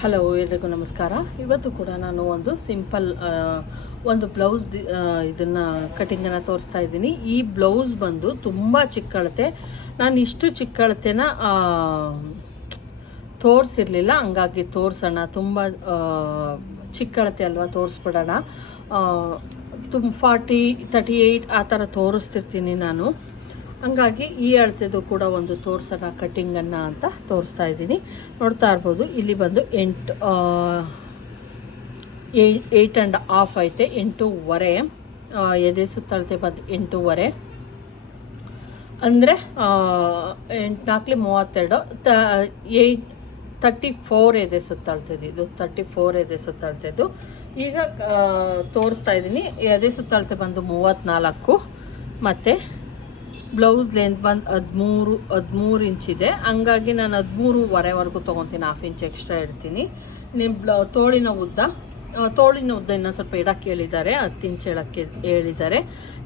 Hello ಎಲ್ರಿಗೂ ನಮಸ್ಕಾರ. ಇವತ್ತು ಕೂಡ ನಾನು ಒಂದು ಸಿಂಪಲ್ ಒಂದು ಬ್ಲೌಸ್ ಇದನ್ನ ಕಟಿಂಗನ್ನು ತೋರಿಸ್ತಾ ಇದ್ದೀನಿ. ಈ ಬ್ಲೌಸ್ ಬಂದು ತುಂಬ ಚಿಕ್ಕಳತೆ. ನಾನು ಇಷ್ಟು ಚಿಕ್ಕಳತೆನ ತೋರಿಸಿರ್ಲಿಲ್ಲ. ಹಂಗಾಗಿ ತೋರಿಸೋಣ. ತುಂಬ ಚಿಕ್ಕಳತೆ ಅಲ್ವಾ, ತೋರಿಸ್ಬಿಡೋಣ. ತುಂಬ, ಫಾರ್ಟಿ ತರ್ಟಿ ಏಯ್ಟ್ ಆ ಥರ ತೋರಿಸ್ತಿರ್ತೀನಿ ನಾನು. ಹಂಗಾಗಿ ಈ ಅಳತೆದು ಕೂಡ ಒಂದು ತೋರ್ಸೋಣ ಕಟ್ಟಿಂಗನ್ನು ಅಂತ ತೋರಿಸ್ತಾ ಇದ್ದೀನಿ. ನೋಡ್ತಾ ಇರ್ಬೋದು, ಇಲ್ಲಿ ಬಂದು ಎಂಟು ಏಯ್ಟ್ ಆ್ಯಂಡ್ ಹಾಫ್ ಐತೆ, ಎಂಟೂವರೆ. ಎದೆ ಸುತ್ತಳತೆ ಬಂದು ಎಂಟೂವರೆ. ಅಂದರೆ ಎಂಟು ಮೂವತ್ತೆರಡು, ತ ಏಯ್ಟ್ ತರ್ಟಿ ಫೋರ್ ಎದೆ ಸುತ್ತಳ್ತಿದ್ದು ಇದು ತರ್ಟಿ ಫೋರ್ ಎದೆ ಸುತ್ತಳ್ತಿದ್ದು ಈಗ ತೋರಿಸ್ತಾ ಇದ್ದೀನಿ ಎದೆ ಸುತ್ತಳತೆ ಬಂದು ಮೂವತ್ತ್ನಾಲ್ಕು ಮತ್ತು ಬ್ಲೌಸ್ ಲೆಂತ್ ಬಂದು ಹದಿಮೂರು ಹದಿಮೂರು ಇಂಚ್ ಇದೆ. ಹಂಗಾಗಿ ನಾನು ಹದಿಮೂರುವರೆವರೆಗೂ ತೊಗೊತೀನಿ. ಹಾಫ್ ಇಂಚ್ ಎಕ್ಸ್ಟ್ರಾ ಇಡ್ತೀನಿ. ನಿಮ್ಮ ಬ್ಲೌ, ತೋಳಿನ ಉದ್ದ ತೋಳಿನ ಉದ್ದ ಇನ್ನೂ ಸ್ವಲ್ಪ ಇಡಕ್ಕೆ ಹೇಳಿದ್ದಾರೆ. ಹತ್ತು ಇಂಚ್ ಇಡಕ್ಕೆ ಹೇಳಿದ್ದಾರೆ.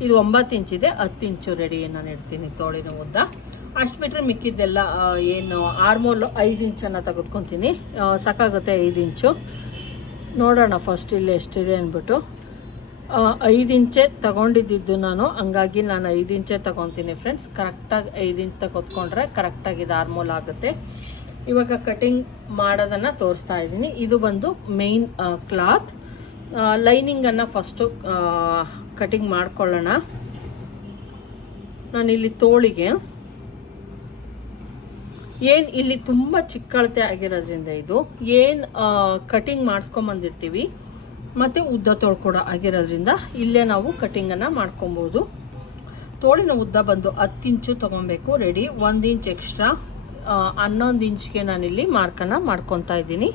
ಇದು ಒಂಬತ್ತು ಇಂಚ್ ಇದೆ. ಹತ್ತು ಇಂಚು ರೆಡಿ ನಾನು ಇಡ್ತೀನಿ ತೋಳಿನ ಉದ್ದ. ಅಷ್ಟು ಬಿಟ್ಟರೆ ಮಿಕ್ಕಿದ್ದೆಲ್ಲ ಏನು ಆರ್ಮೋಲ್ ಐದು ಇಂಚನ್ನು ತೆಗೆದುಕೊತೀನಿ. ಸಾಕಾಗುತ್ತೆ ಐದು ಇಂಚು ನೋಡೋಣ ಫಸ್ಟ್ ಇಲ್ಲಿ ಎಷ್ಟಿದೆ ಅಂದ್ಬಿಟ್ಟು. ಐದು ಇಂಚೆ ತಗೊಂಡಿದ್ದು ನಾನು. ಹಂಗಾಗಿ ನಾನು ಐದು ಇಂಚೆ ತಗೊತೀನಿ ಫ್ರೆಂಡ್ಸ್ ಕರೆಕ್ಟಾಗಿ ಐದು ಇಂಚ್ ತಗೊತ್ಕೊಂಡ್ರೆ ಕರೆಕ್ಟಾಗಿ ಇದು ಆರ್ಮೋಲ್ ಆಗುತ್ತೆ. ಇವಾಗ ಕಟಿಂಗ್ ಮಾಡೋದನ್ನು ತೋರಿಸ್ತಾ ಇದ್ದೀನಿ. ಇದು ಬಂದು ಮೇಯ್ನ್ ಕ್ಲಾತ್ ಲೈನಿಂಗನ್ನು ಫಸ್ಟು ಕಟಿಂಗ್ ಮಾಡ್ಕೊಳ್ಳೋಣ. ನಾನಿಲ್ಲಿ ತೋಳಿಗೆ ಏನು ಇಲ್ಲಿ ತುಂಬ ಚಿಕ್ಕಳತೆ ಆಗಿರೋದ್ರಿಂದ ಇದು. ಏನು ಕಟಿಂಗ್ ಮಾಡಿಸ್ಕೊಂಬಂದಿರ್ತೀವಿ. ಮತ್ತೆ ಉದ್ದ ತೋಳು ಕೂಡ ಆಗಿರೋದ್ರಿಂದ ಇಲ್ಲೇ ನಾವು ಕಟಿಂಗ್ ಮಾಡ್ಕೊಬೋದು. ತೋಳಿನ ಉದ್ದ ಬಂದು ಹತ್ತು ಇಂಚು ತಗೊಬೇಕು ರೆಡಿ ಒಂದು ಇಂಚ್ ಎಕ್ಸ್ಟ್ರಾ ಹನ್ನೊಂದು ಇಂಚ್ಗೆ ನಾನಿಲ್ಲಿ ಮಾರ್ಕನ್ನು ಮಾಡ್ಕೊತಾ ಇದ್ದೀನಿ.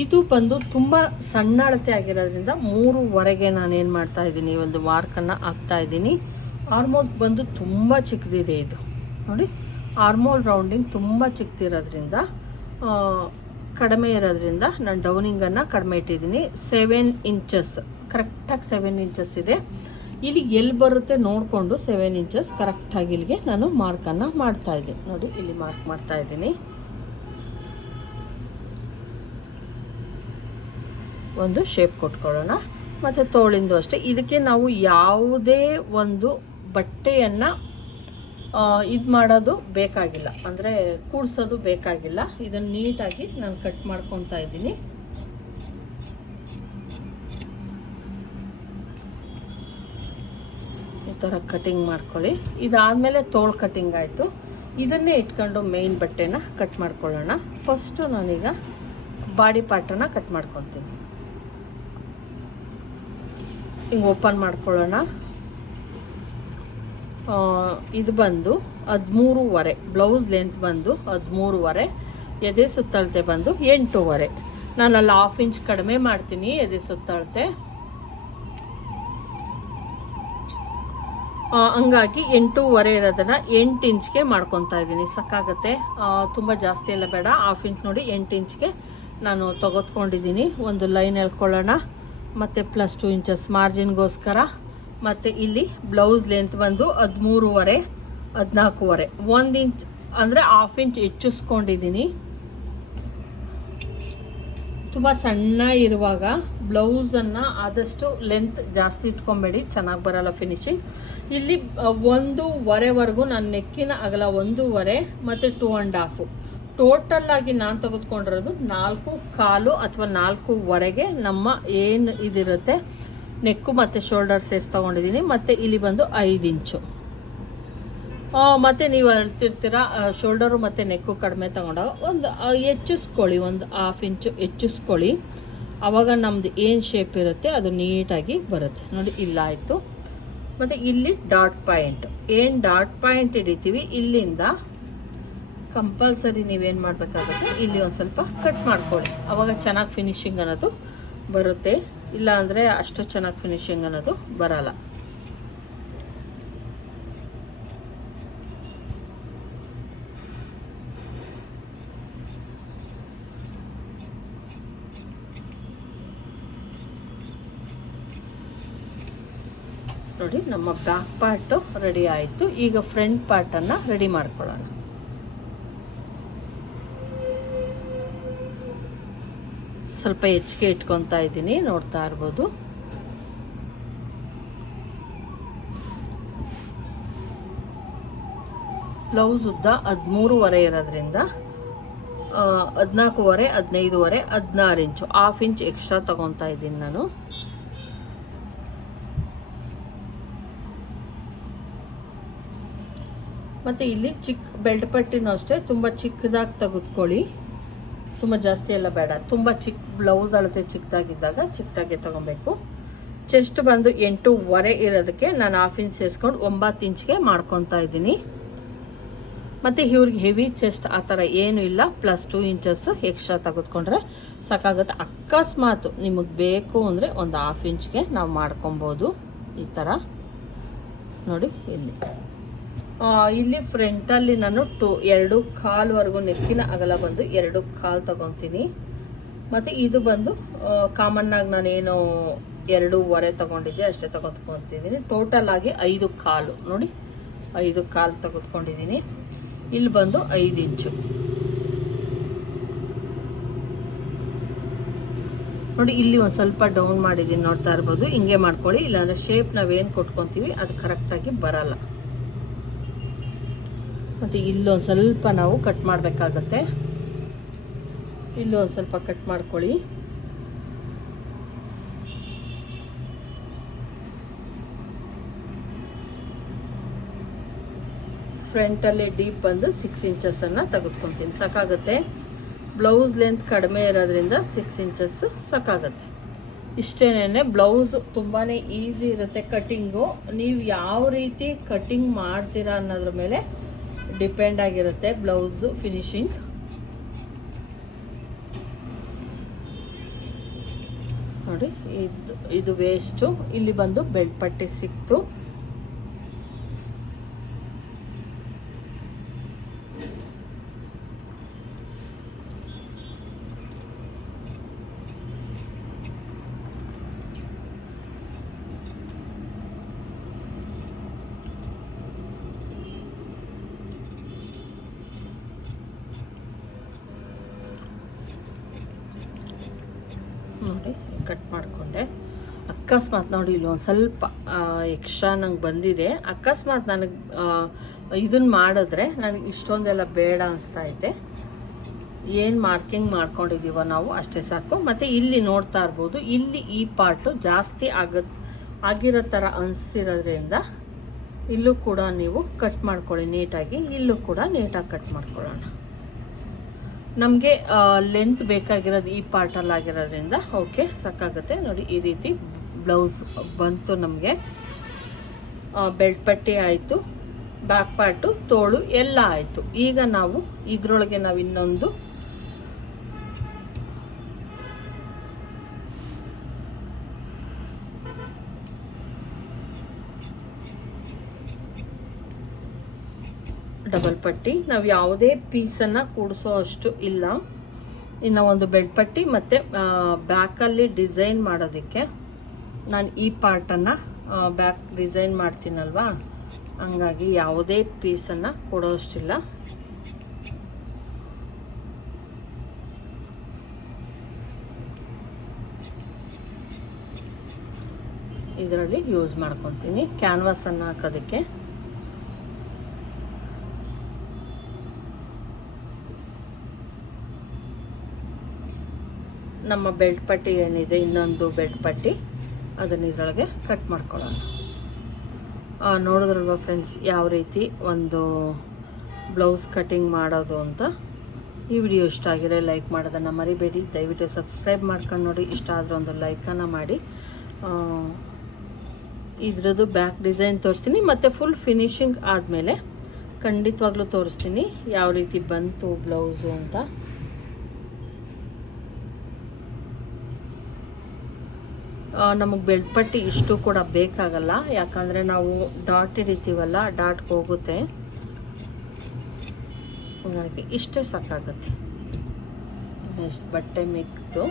ಇದು ಬಂದು ತುಂಬಾ ಸಣ್ಣ ಅಳತೆ ಆಗಿರೋದ್ರಿಂದ ಮೂರುವರೆಗೆ ನಾನು ಏನ್ ಮಾಡ್ತಾ ಇದ್ದೀನಿ ಒಂದು ಮಾರ್ಕನ್ನ ಹಾಕ್ತಾ ಇದ್ದೀನಿ. ಆರ್ಮೋಲ್ ಬಂದು ತುಂಬಾ ಚಿಕ್ಕದಿದೆ ಇದು. ನೋಡಿ ಆರ್ಮೋಲ್ ರೌಂಡಿಂಗ್ ತುಂಬಾ ಚಿಕ್ಕದಿರೋದ್ರಿಂದ ಕಡಿಮೆ ಇರೋದ್ರಿಂದ ನಾನು ಡೌನಿಂಗ್ ಅನ್ನ ಕಡಿಮೆ ಇಟ್ಟಿದ್ದೀನಿ. ಸೆವೆನ್ ಇಂಚಸ್ ಕರೆಕ್ಟಾಗಿ ಸೆವೆನ್ ಇಂಚಸ್ ಇದೆ. ಇಲ್ಲಿ ಎಲ್ಲಿ ಬರುತ್ತೆ ನೋಡಿಕೊಂಡು ಸೆವೆನ್ ಇಂಚಸ್ ಕರೆಕ್ಟಾಗಿ ಇಲ್ಲಿಗೆ ನಾನು ಮಾರ್ಕನ್ನು ಮಾಡ್ತಾ ಇದ್ದೀನಿ. ನೋಡಿ, ಇಲ್ಲಿ ಮಾರ್ಕ್ ಮಾಡ್ತಾ ಇದ್ದೀನಿ. ಒಂದು ಶೇಪ್ ಕೊಟ್ಕೊಳ್ಳೋಣ. ಮತ್ತು ತೋಳಿಂದು ಅಷ್ಟೇ. ಇದಕ್ಕೆ ನಾವು ಯಾವುದೇ ಒಂದು ಬಟ್ಟೆಯನ್ನು ಇದು ಮಾಡೋದು ಬೇಕಾಗಿಲ್ಲ. ಅಂದರೆ ಕೂಡ್ಸೋದು ಬೇಕಾಗಿಲ್ಲ. ಇದನ್ನು ನೀಟಾಗಿ ನಾನು ಕಟ್ ಮಾಡ್ಕೊತಾ ಇದ್ದೀನಿ. ಈ ಥರ ಕಟಿಂಗ್ ಮಾಡ್ಕೊಳ್ಳಿ. ಇದಾದಮೇಲೆ ತೋಳು ಕಟಿಂಗ್ ಆಯಿತು. ಇದನ್ನೇ ಇಟ್ಕೊಂಡು ಮೇಯ್ನ್ ಬಟ್ಟೆನ ಕಟ್ ಮಾಡ್ಕೊಳ್ಳೋಣ. ಫಸ್ಟು ನಾನೀಗ ಬಾಡಿ ಪಾರ್ಟನ್ನ ಕಟ್ ಮಾಡ್ಕೊತೀನಿ. ಹಿಂಗೆ ಓಪನ್ ಮಾಡ್ಕೊಳ್ಳೋಣ. ಇದು ಬಂದು ಹದಿಮೂರುವರೆ ಬ್ಲೌಸ್ ಲೆಂತ್ ಬಂದು ಹದಿಮೂರುವರೆ, ಎದೆ ಸುತ್ತಳತೆ ಬಂದು ಎಂಟೂವರೆ. ನಾನು ಅಲ್ಲಿ ಹಾಫ್ ಇಂಚ್ ಕಡಿಮೆ ಮಾಡ್ತೀನಿ, ಎದೆ ಸುತ್ತಳತೆ. ಹಂಗಾಗಿ ಎಂಟೂವರೆ ಇರೋದನ್ನ ಎಂಟು ಇಂಚ್ಗೆ ಮಾಡ್ಕೊತಾ ಇದ್ದೀನಿ. ಸಕ್ಕಾಗತ್ತೆ. ತುಂಬ ಜಾಸ್ತಿ ಎಲ್ಲ ಬೇಡ. ಹಾಫ್ ಇಂಚ್ ನೋಡಿ ಎಂಟು ಇಂಚ್ಗೆ ನಾನು ತೊಗೊತ್ಕೊಂಡಿದ್ದೀನಿ. ಒಂದು ಲೈನ್ ಎಳ್ಕೊಳ್ಳೋಣ. ಮತ್ತು ಪ್ಲಸ್ ಟು ಇಂಚಸ್ ಮಾರ್ಜಿನ್ಗೋಸ್ಕರ ಮತ್ತು ಇಲ್ಲಿ ಬ್ಲೌಸ್ ಲೆಂತ್ ಬಂದು ಹದಿಮೂರುವರೆ ಹದಿನಾಲ್ಕೂವರೆ ಒಂದು ಇಂಚ್ ಅಂದರೆ ಹಾಫ್ ಇಂಚ್ ಹೆಚ್ಚಿಸ್ಕೊಂಡಿದ್ದೀನಿ ತುಂಬ ಸಣ್ಣ ಇರುವಾಗ ಬ್ಲೌಸನ್ನು ಆದಷ್ಟು ಲೆಂತ್ ಜಾಸ್ತಿ ಇಟ್ಕೊಬೇಡಿ, ಚೆನ್ನಾಗಿ ಬರಲ್ಲ ಫಿನಿಶಿಂಗ್ ಇಲ್ಲಿ ಒಂದೂವರೆವರೆಗೂ ನಾನು ನೆಕ್ಕಿನ ಅಗಲ ಒಂದೂವರೆ ಮತ್ತು ಟೂ ಆ್ಯಂಡ್ ಹಾಫು ಟೋಟಲ್ ಆಗಿ ನಾನು ತೆಗೆದುಕೊಂಡಿರೋದು ನಾಲ್ಕು ಕಾಲು ಅಥವಾ ನಾಲ್ಕೂವರೆಗೆ ನಮ್ಮ ಏನು ಇದಿರುತ್ತೆ ನೆಕ್ಕು ಮತ್ತು ಶೋಲ್ಡರ್ ಸೇರ್ಸ್ ತೊಗೊಂಡಿದ್ದೀನಿ. ಮತ್ತು ಇಲ್ಲಿ ಬಂದು ಐದು ಇಂಚು. ಮತ್ತು ನೀವು ಅಳ್ತಿರ್ತೀರಾ ಶೋಲ್ಡರು ಮತ್ತು ನೆಕ್ಕು ಕಡಿಮೆ ತಗೊಂಡಾಗ ಒಂದು ಹೆಚ್ಚಿಸ್ಕೊಳ್ಳಿ, ಒಂದು ಹಾಫ್ ಇಂಚು ಹೆಚ್ಚಿಸ್ಕೊಳ್ಳಿ. ಆವಾಗ ನಮ್ದು ಏನು ಶೇಪ್ ಇರುತ್ತೆ ಅದು ನೀಟಾಗಿ ಬರುತ್ತೆ. ನೋಡಿ ಇಲ್ಲಾಯಿತು ಮತ್ತು ಇಲ್ಲಿ ಡಾಟ್ ಪಾಯಿಂಟ್. ಏನು ಡಾಟ್ ಪಾಯಿಂಟ್ ಹಿಡಿತೀವಿ? ಇಲ್ಲಿಂದ ಕಂಪಲ್ಸರಿ ನೀವೇನು ಮಾಡಬೇಕಾಗುತ್ತೆ? ಇಲ್ಲಿ ಒಂದು ಸ್ವಲ್ಪ ಕಟ್ ಮಾಡ್ಕೊಳ್ಳಿ. ಅವಾಗ ಚೆನ್ನಾಗಿ ಫಿನಿಶಿಂಗ್ ಅನ್ನೋದು ಬರುತ್ತೆ. ಇಲ್ಲ ಅಂದರೆ ಅಷ್ಟು ಚೆನ್ನಾಗಿ ಫಿನಿಶಿಂಗ್ ಅನ್ನೋದು ಬರಲ್ಲ. ನೋಡಿ, ನಮ್ಮ ಬ್ಯಾಕ್ ಪಾರ್ಟು ರೆಡಿ ಆಯಿತು. ಈಗ ಫ್ರಂಟ್ ಪಾರ್ಟನ್ನು ರೆಡಿ ಮಾಡ್ಕೊಳ್ಳೋಣ. ಸ್ವಲ್ಪ ಹೆಚ್ಚಿಗೆ ಇಟ್ಕೊತಾ ಇದ್ದೀನಿ, ನೋಡ್ತಾ ಇರ್ಬೋದು. ಬ್ಲೌಸ್ ಉದ್ದ ಹದಿಮೂರುವರೆ ಇರೋದ್ರಿಂದ ಹದಿನಾಲ್ಕೂವರೆ ಹದಿನೈದುವರೆ, ಹದಿನಾರು ಇಂಚು ಹಾಫ್ ಇಂಚ್ ಎಕ್ಸ್ಟ್ರಾ ತಗೊತಾ ಇದ್ದೀನಿ ನಾನು. ಮತ್ತು ಇಲ್ಲಿ ಚಿಕ್ಕ ಬೆಲ್ಟ್ ಪಟ್ಟಿನೂ ಅಷ್ಟೇ, ತುಂಬ ಚಿಕ್ಕದಾಗಿ ತೆಗೆದುಕೊಳ್ಳಿ. ತುಂಬ ಜಾಸ್ತಿ ಎಲ್ಲ ಬೇಡ. ತುಂಬ ಚಿಕ್ಕ ಬ್ಲೌಸ್ ಅಳತೆ ಚಿಕ್ಕದಾಗಿದ್ದಾಗ ಚಿಕ್ಕದಾಗೆ ತಗೊಬೇಕು. ಚೆಸ್ಟ್ ಬಂದು ಎಂಟೂವರೆ ಇರೋದಕ್ಕೆ ನಾನು ಹಾಫ್ ಇಂಚ್ ಸೇರಿಸ್ಕೊಂಡು ಒಂಬತ್ತು ಇಂಚ್ಗೆ ಮಾಡ್ಕೊತಾ ಇದ್ದೀನಿ. ಮತ್ತು ಇವ್ರಿಗೆ ಹೆವಿ ಚೆಸ್ಟ್ ಆ ಥರ ಏನೂ ಇಲ್ಲ. ಪ್ಲಸ್ ಟೂ ಇಂಚಸ್ ಎಕ್ಸ್ಟ್ರಾ ತೆಗೆದುಕೊಂಡ್ರೆ ಸಾಕಾಗುತ್ತೆ. ಅಕಸ್ಮಾತ್ ನಿಮಗೆ ಬೇಕು ಅಂದರೆ ಒಂದು ಹಾಫ್ ಇಂಚ್ಗೆ ನಾವು ಮಾಡ್ಕೊಬೋದು. ಈ ಥರ. ನೋಡಿ ಇಲ್ಲಿ. ಇಲ್ಲಿ ಫ್ರಂಟಲ್ಲಿ ನಾನು ಟು ಎರಡು ಕಾಲ್ವರೆಗೂ ನೆಕ್ಕಿನ ಅಗಲ ಬಂದು ಎರಡು ಕಾಲು ತಗೊತೀನಿ. ಮತ್ತು ಇದು ಬಂದು ಕಾಮನ್ ಆಗಿ ನಾನೇನು ಎರಡೂವರೆ ತಗೊಂಡಿದ್ದೆ, ಅಷ್ಟೇ ತಗೊತ್ಕೊತಿದ್ದೀನಿ. ಟೋಟಲ್ ಆಗಿ ಐದು ಕಾಲು. ನೋಡಿ, ಐದು ಕಾಲು ತೆಗೆದುಕೊಂಡಿದ್ದೀನಿ ಇಲ್ಲಿ ಬಂದು ಐದು ಇಂಚು. ನೋಡಿ, ಇಲ್ಲಿ ಒಂದು ಸ್ವಲ್ಪ ಡೌನ್ ಮಾಡಿದ್ದೀನಿ, ನೋಡ್ತಾ ಇರ್ಬೋದು. ಹಿಂಗೆ ಮಾಡ್ಕೊಳ್ಳಿ, ಇಲ್ಲಾಂದರೆ ಶೇಪ್ ನಾವೇನು ಕೊಟ್ಕೊತೀವಿ, ಅದು ಕರೆಕ್ಟಾಗಿ ಬರಲ್ಲ. ಮತ್ತು ಇಲ್ಲೊಂದು ಸ್ವಲ್ಪ ನಾವು ಕಟ್ ಮಾಡಬೇಕಾಗತ್ತೆ. ಇಲ್ಲೊಂದು ಸ್ವಲ್ಪ ಕಟ್ ಮಾಡ್ಕೊಳ್ಳಿ. ಫ್ರಂಟಲ್ಲಿ ಡೀಪ್ ಬಂದು ಸಿಕ್ಸ್ ಇಂಚಸ್ಸನ್ನು ತೆಗೆದುಕೊತೀನಿ. ಸಾಕಾಗುತ್ತೆ. ಬ್ಲೌಸ್ ಲೆಂತ್ ಕಡಿಮೆ ಇರೋದ್ರಿಂದ ಸಿಕ್ಸ್ ಇಂಚಸ್ ಸಾಕಾಗತ್ತೆ. ಇಷ್ಟೇನೆ ಬ್ಲೌಸ್ ತುಂಬಾ ಈಸಿ ಇರುತ್ತೆ ಕಟ್ಟಿಂಗು ನೀವು ಯಾವ ರೀತಿ ಕಟ್ಟಿಂಗ್ ಮಾಡ್ತೀರಾ ಅನ್ನೋದ್ರ ಮೇಲೆ ಡಿಪೆಂಡ್ ಆಗಿರುತ್ತೆ ಬ್ಲೌಸ್ ಫಿನಿಶಿಂಗ್. ನೋಡಿ ಇದು ಇದು ವೇಸ್ಟು ಇಲ್ಲಿ ಬಂದು ಬೆಲ್ಟ್ ಪಟ್ಟಿ ಸಿಕ್ತು. ನೋಡಿ ಕಟ್ ಮಾಡಿಕೊಂಡೆ. ಅಕಸ್ಮಾತ್ ನೋಡಿ, ಇಲ್ಲಿ ಒಂದು ಸ್ವಲ್ಪ ಎಕ್ಸ್ಟ್ರಾ ನಂಗೆ ಬಂದಿದೆ. ಅಕಸ್ಮಾತ್ ನನಗೆ ಇದನ್ನ ಮಾಡಿದ್ರೆ ನನಗೆ ಇಷ್ಟೊಂದೆಲ್ಲ ಬೇಡ ಅನಿಸ್ತಾ ಐತೆ ಏನು ಮಾರ್ಕಿಂಗ್ ಮಾಡ್ಕೊಂಡಿದ್ದೀವೋ ನಾವು, ಅಷ್ಟೇ ಸಾಕು. ಮತ್ತು ಇಲ್ಲಿ ನೋಡ್ತಾ ಇರ್ಬೋದು, ಇಲ್ಲಿ ಈ ಪಾರ್ಟು ಜಾಸ್ತಿ ಆಗತ್ ಆಗಿರೋ ಥರ ಅನಿಸಿರೋದ್ರಿಂದ ಇಲ್ಲೂ ಕೂಡ ನೀವು ಕಟ್ ಮಾಡ್ಕೊಳ್ಳಿ ನೀಟಾಗಿ ಇಲ್ಲೂ ಕೂಡ ನೀಟಾಗಿ ಕಟ್ ಮಾಡ್ಕೊಳ್ಳೋಣ. ನಮಗೆ ಲೆಂತ್ ಬೇಕಾಗಿರೋದು ಈ ಪಾರ್ಟಲ್ಲಿ ಆಗಿರೋದ್ರಿಂದ ಓಕೆ ಸಾಕಾಗುತ್ತೆ ನೋಡಿ, ಈ ರೀತಿ ಬ್ಲೌಸ್ ಬಂತು ನಮಗೆ. ಬೆಲ್ಟ್ ಪಟ್ಟಿ ಆಯಿತು ಬ್ಯಾಕ್ ಪಾರ್ಟು ತೋಳು ಎಲ್ಲ ಆಯಿತು. ಈಗ ನಾವು ಇದರೊಳಗೆ ನಾವು ಇನ್ನೊಂದು ಪಟ್ಟಿ. ನಾವು ಯಾವುದೇ ಪೀಸನ್ನು ಕೂಡಿಸೋ ಅಷ್ಟು ಇಲ್ಲ. ಇನ್ನು ಒಂದು ಬೆಡ್ ಪಟ್ಟಿ ಮತ್ತು ಬ್ಯಾಕಲ್ಲಿ ಡಿಸೈನ್ ಮಾಡೋದಕ್ಕೆ ನಾನು ಈ ಪಾರ್ಟನ್ನು ಬ್ಯಾಕ್ ಡಿಸೈನ್ ಮಾಡ್ತೀನಲ್ವಾ? ಹಂಗಾಗಿ ಯಾವುದೇ ಪೀಸನ್ನು ಕೊಡೋ ಅಷ್ಟಿಲ್ಲ. ಇದರಲ್ಲಿ ಯೂಸ್ ಮಾಡ್ಕೊತೀನಿ. ಕ್ಯಾನ್ವಾಸನ್ನು ಹಾಕೋದಕ್ಕೆ. ನಮ್ಮ ಬೆಲ್ಟ್ ಪಟ್ಟಿ ಏನಿದೆ, ಇನ್ನೊಂದು ಬೆಲ್ಟ್ ಪಟ್ಟಿ. ಅದನ್ನ ಇದರೊಳಗೆ ಕಟ್ ಮಾಡ್ಕೊಳ್ಳೋಣ. ನೋಡಿದ್ರಲ್ವ ಫ್ರೆಂಡ್ಸ್ ಯಾವ ರೀತಿ ಒಂದು ಬ್ಲೌಸ್ ಕಟಿಂಗ್ ಮಾಡೋದು ಅಂತ? ಈ ವಿಡಿಯೋ ಇಷ್ಟ ಆಗಿದೆ ಲೈಕ್ ಮಾಡೋದನ್ನು ಮರಿಬೇಡಿ. ದಯವಿಟ್ಟು ಸಬ್ಸ್ಕ್ರೈಬ್ ಮಾಡ್ಕೊಂಡು ನೋಡಿ. ಇಷ್ಟ ಆದರೆ ಒಂದು ಲೈಕನ್ನು ಮಾಡಿ. ಇದ್ರದ್ದು ಬ್ಯಾಕ್ ಡಿಸೈನ್ ತೋರಿಸ್ತೀನಿ. ಮತ್ತು ಫುಲ್ ಫಿನಿಶಿಂಗ್ ಆದಮೇಲೆ ಖಂಡಿತವಾಗ್ಲೂ ತೋರಿಸ್ತೀನಿ. ಯಾವ ರೀತಿ ಬಂತು ಬ್ಲೌಸು ಅಂತ. ನಮಗೆ ಬೆಳ್ಪಟ್ಟಿ ಪಟ್ಟಿ ಇಷ್ಟು ಕೂಡ ಬೇಕಾಗಲ್ಲ. ಯಾಕಂದರೆ ನಾವು ಡಾಟ್ ಹಿಡಿತೀವಲ್ಲ ಡಾಟ್ಗೆ ಹೋಗುತ್ತೆ. ಹಾಗಾಗಿ ಇಷ್ಟೇ ಸಾಕಾಗುತ್ತೆ. ನೆಕ್ಸ್ಟ್ ಬಟ್ಟೆ ಮಿಕ್ತು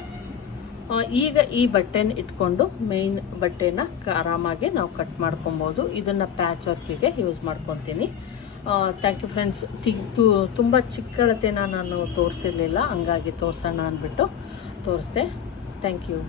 ಈಗ ಈ ಬಟ್ಟೆನ ಇಟ್ಕೊಂಡು ಮೇಯ್ನ್ ಬಟ್ಟೆನ ಆರಾಮಾಗಿ ನಾವು ಕಟ್ ಮಾಡ್ಕೊಬೋದು. ಇದನ್ನು ಪ್ಯಾಚ್ ವರ್ಕಿಗೆ ಯೂಸ್ ಮಾಡ್ಕೊತೀನಿ. ಥ್ಯಾಂಕ್ ಯು ಫ್ರೆಂಡ್ಸ್ ತುಂಬ ಚಿಕ್ಕಳತೆನ ನಾನು ತೋರಿಸಿರ್ಲಿಲ್ಲ. ಹಂಗಾಗಿ ತೋರಿಸೋಣ ಅಂದ್ಬಿಟ್ಟು ತೋರಿಸ್ದೆ. Thank you